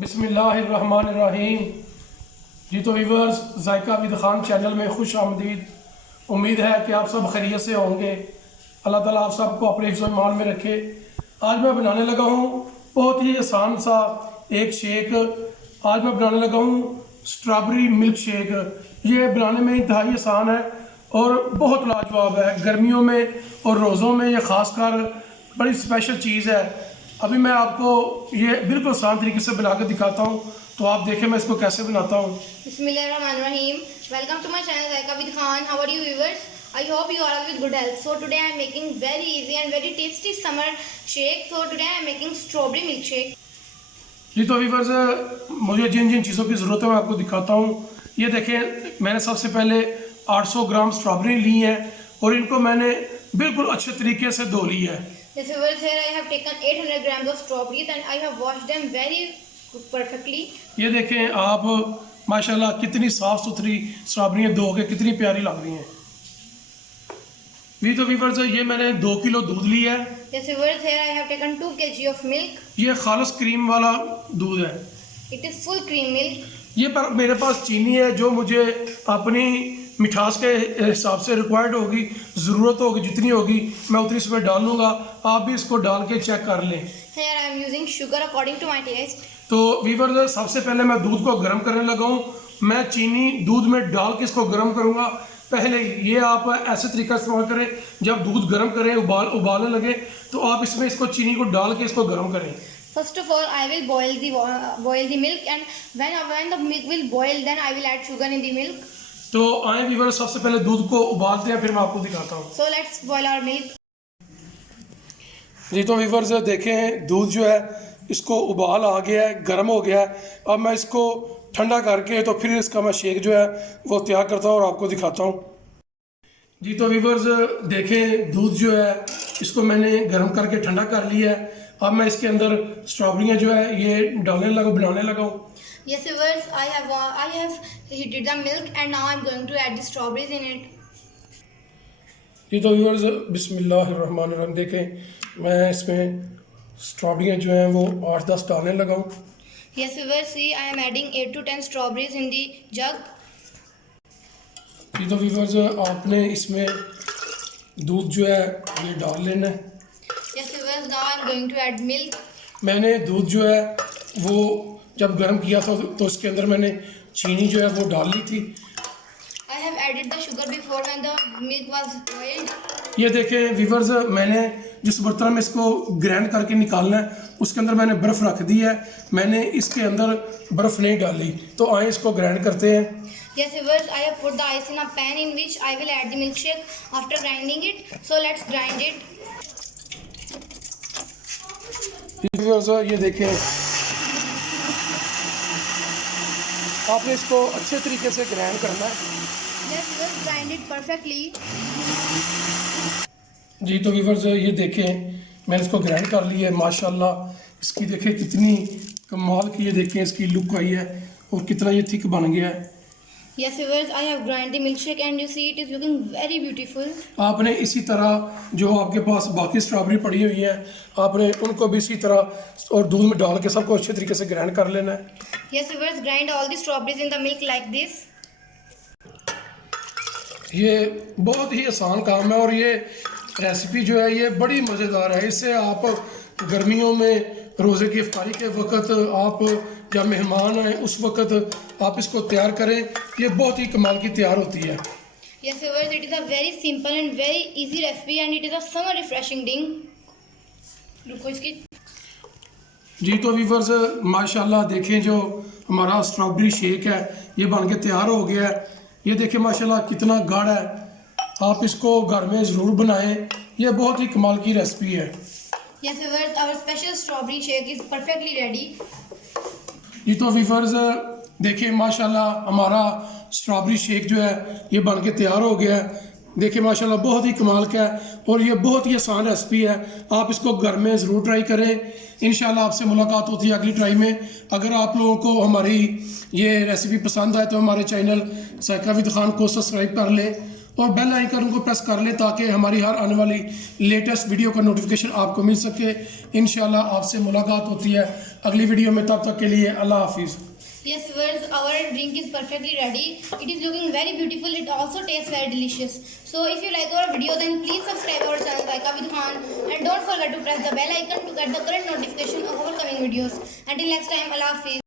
बिस्मिल्लाहिर्रहमानिर्रहीम। जी तो viewers, Zaika with Khan channel में खुश आमदीद। उम्मीद है कि आप सब खैरियत से होंगे। अल्लाह ताला आप सबको अपने हिफ्ज़ ईमान में रखे। आज मैं बनाने लगा हूँ बहुत ही आसान सा एक शेक। आज मैं बनाने लगा हूँ स्ट्रॉबेरी मिल्क शेक। ये बनाने में इंतहाई आसान है और बहुत लाजवाब है। गर्मियों में और रोज़ों में ये ख़ासकर बड़ी स्पेशल चीज़ है। अभी मैं आपको ये बिल्कुल आसान तरीके से बना कर दिखाता हूँ, तो आप देखें मैं इसको कैसे बनाता हूँ। Bismillahirrahmanirrahim. Welcome to my channel Zaika with Khan. How are you viewers? I hope you are all with good health. So today I am making very easy and very tasty summer shake. So today I am making strawberry milkshake. जी तो viewers, मुझे जिन जिन चीज़ों की ज़रूरत है मैं आपको दिखाता हूँ। ये देखें, मैंने सबसे पहले 800 ग्राम स्ट्रॉबेरी ली है और इनको मैंने बिल्कुल अच्छे तरीके से धो ली है। Yes viewers, here I have taken 800 grams of strawberries and I have washed them very perfectly. ये देखें आप, माशाल्लाह कितनी साफ़ सुथरी स्ट्रॉबेरियाँ धो के कितनी प्यारी लग रही हैं। भी तो व्यूअर्स, ये मैंने 2 किलो दूध लिया है। Yes viewers, here I have taken 2 kg of milk. ये खालिस क्रीम वाला दूध है। It is full cream milk. ये पर मेरे पास चीनी है जो मुझे अपनी मिठास के हिसाब से रिक्वायर्ड होगी, ज़रूरत होगी जितनी होगी मैं उतनी इसमें डाल लूँगा। आप भी इसको डाल के चेक कर लें। Here I am using sugar according to my taste. तो व्यूअर्स, सबसे पहले मैं दूध को गर्म करने लगा हूँ। मैं चीनी दूध में डाल के इसको गर्म करूँगा। पहले ये आप ऐसे तरीका इस्तेमाल करें, जब दूध गर्म करें उबालने लगे तो आप इसमें इसको चीनी को डाल के इसको गर्म करें। First of all, I will boil the milk, and when the milk will boil, then I will add sugar in the milk. तो आए व्यूअर्स, सबसे पहले दूध को उबालते हैं, फिर मैं आपको दिखाता हूँ। So let's boil our milk. जी तो व्यूअर्स, देखें दूध जो है इसको उबाल आ गया है, गर्म हो गया है। अब मैं इसको ठंडा करके तो फिर इसका मैं शेक जो है वो तैयार करता हूँ और आपको दिखाता हूँ। जी तो व्यूअर्स, देखें दूध जो है इसको मैंने गर्म करके ठंडा कर लिया है। अब मैं इसके अंदर स्ट्रॉबेरियाँ जो है ये बनाने लगा हूँ। Yes, viewers, I have heated the milk, and now I'm going to add the strawberries in it. जी तो व्यूअर्स, बिस्मिल्लाहिर्रहमानिर्रहीम। देखें मैं इसमें स्ट्रॉबेरियाँ जो हैं वो 8-10 डालने लगा हूँ। Yes, viewers, see, I am adding 8 to 10 strawberries in the jug. जी तो व्यूअर्स, आपने इसमें दूध जो है ये डाल लेना है। Yes, viewers, now I'm going to add milk. मैंने दूध जो है वो जब गर्म किया था तो इसके अंदर मैंने चीनी जो है वो डाल ली थी। I have added the sugar before when the milk was boiled. ये देखें व्यूअर्स, मैंने जिस बर्तन में इसको ग्राइंड करके निकालना है उसके अंदर मैंने बर्फ़ रख दी है। मैंने इसके अंदर बर्फ़ नहीं डाली। तो आए इसको ग्राइंड करते हैं। Yes, viewers, I have put the ice in a pan in which I will add the milkshake after grinding it. So let's grind it. Viewers, ये देखें आपने इसको अच्छे तरीके से ग्राइंड करना है। Yes, viewers, grind it perfectly. जी तो व्यूअर्स, ये देखें मैंने इसको ग्राइंड कर लिया है। माशाल्लाह इसकी देखें कितनी कमाल की, ये देखें इसकी लुक आई है और कितना ये थिक बन गया है। Yes, viewers, I have grind the milkshake and you see it is looking very beautiful. आपने इसी तरह जो आपके पास बाकी स्ट्रॉबेरी पड़ी हुई है आपने उनको भी इसी तरह और दूध में डाल के सबको अच्छे तरीके से ग्राइंड कर लेना है। Yes, viewers, grind all the strawberries in the milk like this. ये बहुत ही आसान काम है और ये रेसिपी जो है ये बड़ी मज़ेदार है। इससे आप गर्मियों में रोज़े की इफ्तारी के वक्त आप जब मेहमान आए उस वक्त आप इसको तैयार करें, ये बहुत ही कमाल की तैयार होती है। Yes, viewers, it is a very simple and very easy recipe and it is a summer refreshing drink. रुको इसकी। जी तो व्यूअर्स, माशाल्लाह देखें जो हमारा स्ट्रॉबेरी शेक है ये बन के तैयार हो गया है। ये देखें माशाल्लाह कितना गाढ़ा है। आप इसको घर में ज़रूर बनाएं, ये बहुत ही कमाल की रेसिपी है। Yes, viewers, our special strawberry shake is perfectly ready. जी तो व्यूअर्स, देखिए माशाल्लाह हमारा स्ट्रॉबेरी शेक जो है ये बन के तैयार हो गया है। देखिए माशाल्लाह बहुत ही कमाल का है और ये बहुत ही आसान रेसिपी है। आप इसको घर में ज़रूर ट्राई करें। इंशाल्लाह आपसे मुलाकात होती है अगली ट्राई में। अगर आप लोगों को हमारी ये रेसिपी पसंद आए तो हमारे चैनल ज़ायका विद खान को सब्सक्राइब कर लें और बेल आइकन को प्रेस कर लें ताकि हमारी हर आने वाली लेटेस्ट वीडियो का नोटिफिकेशन आपको मिल सके। इंशाल्लाह आपसे मुलाकात होती है अगली वीडियो में, तब तक के लिए अल्लाह हाफिज़। Yes viewers, our drink is perfectly ready. It is looking very beautiful. It also tastes very delicious. So if you like our video, then please subscribe our channel Zaika with Khan, and don't forget to press the bell icon to get the current notification of our coming videos. Until next time, Allah Hafiz.